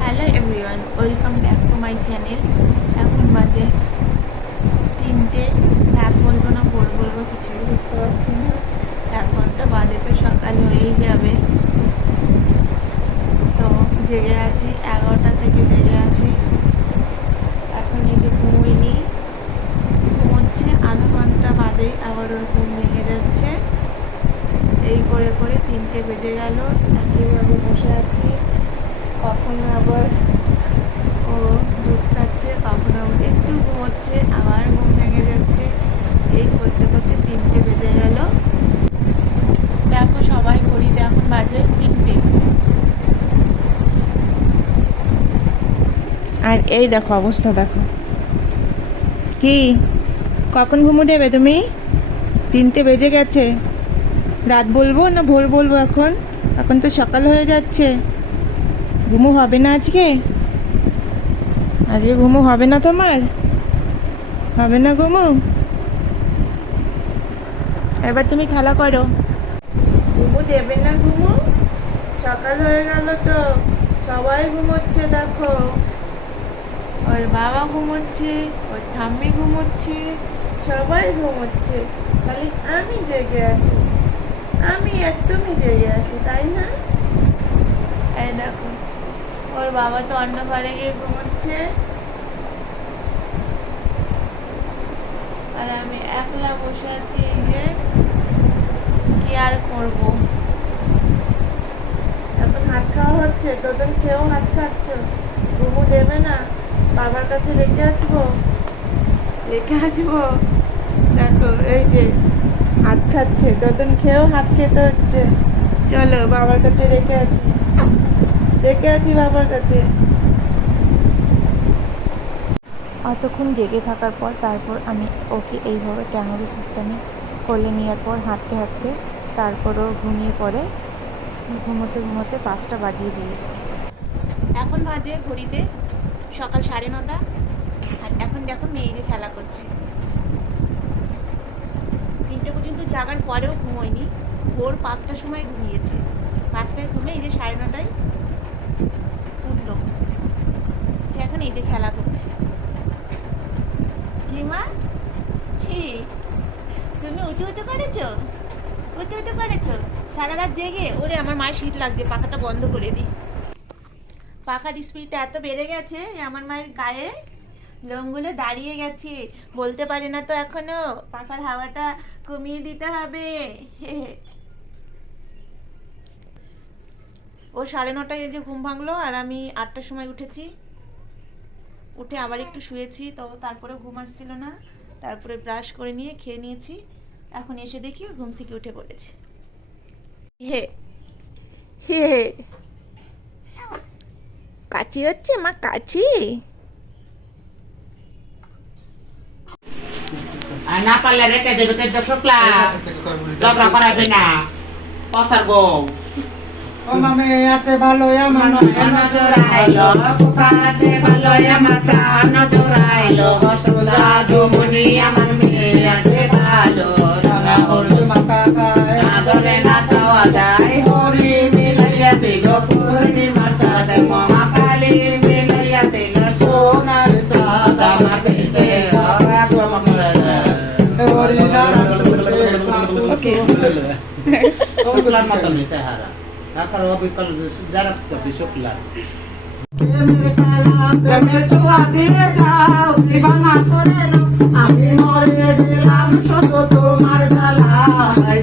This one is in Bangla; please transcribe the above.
Hello everyone welcome back to my channel এখন বাজে তিনটে। রাত বলব না ভোর বলব কিছুই বুঝতে পারছি না। এক ঘণ্টা বাদে তো সকাল হয়েই যাবে। তো জেগে আছি এগারোটা থেকে জেগে আছি এখন এই যে ঘুমোইনি ঘুমোচ্ছে আধা ঘণ্টা বাদে আবার ওর ঘুম ভেঙে যাচ্ছে এই করে করে তিনটে বেজে গেল। একইভাবে বসে আছি। কখনো আবার ও দুধ খাচ্ছে, কখনো আবার একটু ঘুমোচ্ছে, আবার ঘুম ভেঙে যাচ্ছে। এই করতে করতে তিনটে বেজে গেল। দেখো সবাই ঘড়িতে এখন বাজে তিনটে। আর এই দেখো অবস্থা দেখো। কি? কখন ঘুমো দেবে তুমি? তিনটে বেজে গেছে। রাত বলব না ভোর বলব এখন? এখন তো সকাল হয়ে যাচ্ছে। ঘুমো হবে না আজকে? আজকে ঘুমো হবে না তোমার? হবে না ঘুমো? এবার তুমি খেলা করো। ঘুমো দেবে না ঘুমো? সকাল হয়ে গেল তো। সবাই ঘুমোচ্ছে দেখো। ওর বাবা ঘুমোচ্ছে, ওর ঠাম্মি ঘুমোচ্ছে, সবাই ঘুমোচ্ছে। খালি আমি জেগে আছি। আমি একদমই জেগে আছি তাই না? দেখো ওর বাবা তো অন্য ঘরে গিয়ে ঘুমোচ্ছে। আর আমি একলা বসে আছি এই যে কি আর করব? এখন হাত খাওয়া হচ্ছে তোদের খেয়েও হাত খাচ্ছ। ঘুমু দেবে না বাবার কাছে রেখে আসব? রেখে আসব? দেখো এই যে হাত খাচ্ছে কতদিন খেয়েও হাত খেতে হচ্ছে। চলো বাবার কাছে রেখে আছি। রেখে আছি বাবার কাছে। অতক্ষণ জেগে থাকার পর তারপর আমি ওকে এইভাবে ক্যামেরো সিস্টেমে কোলে নেওয়ার পর হাঁটতে হাঁটতে তারপর ও ঘুমিয়ে পড়ে ঘুমোতে ঘুমোতে পাঁচটা বাজিয়ে দিয়েছি। এখন বাজে ঘড়িতে সকাল সাড়ে নটা। আর এখন দেখো মেয়ে যে খেলা করছে। পর্যন্ত জাগার পরেও ঘুমোয়নি। ভোর পাঁচটার সময় ঘুমিয়েছে। পাঁচটায় ঘুমে এই যে সাড়ে নটায় উঠল। এখন এই যে খেলা করছে। কি মা? কি? তুমি উঠে উঠে করেছ? উঠে উঠে করেছ? সারা রাত জেগে? ওরে আমার মায়ের শীত লাগছে, পাখাটা বন্ধ করে দিই। পাখার স্পিডটা এত বেড়ে গেছে আমার মায়ের গায়ে লোমগুলো দাঁড়িয়ে গেছে। বলতে পারে না তো এখনও। পাখার হাওয়াটা কমিয়ে দিতে হবে। ও সাড়ে নটায় যে ঘুম ভাঙলো আর আমি আটটার সময় উঠেছি। উঠে আবার একটু শুয়েছি, তো তারপরে ঘুম আসছিল না। তারপরে ব্রাশ করে নিয়ে খেয়ে নিয়েছি। এখন এসে দেখি ঘুম থেকে উঠে পড়েছে। হে হে। কাচি হচ্ছে মা, কাচি? না পারলে রেখে দেবে কে শুক্লা ঝগড়া করাবে না। পসার বউ। ও মামে আছে ভালো আমার প্রাণ জোড়াইলো কুকা আছে ভালো আমার প্রাণ জোড়াইলো। Ska bisuklan. প্রেমে ছোঁয়া দিয়ে যাও দিবানা করে নাও আমি মরে গেলাম শত তোমার জ্বালায়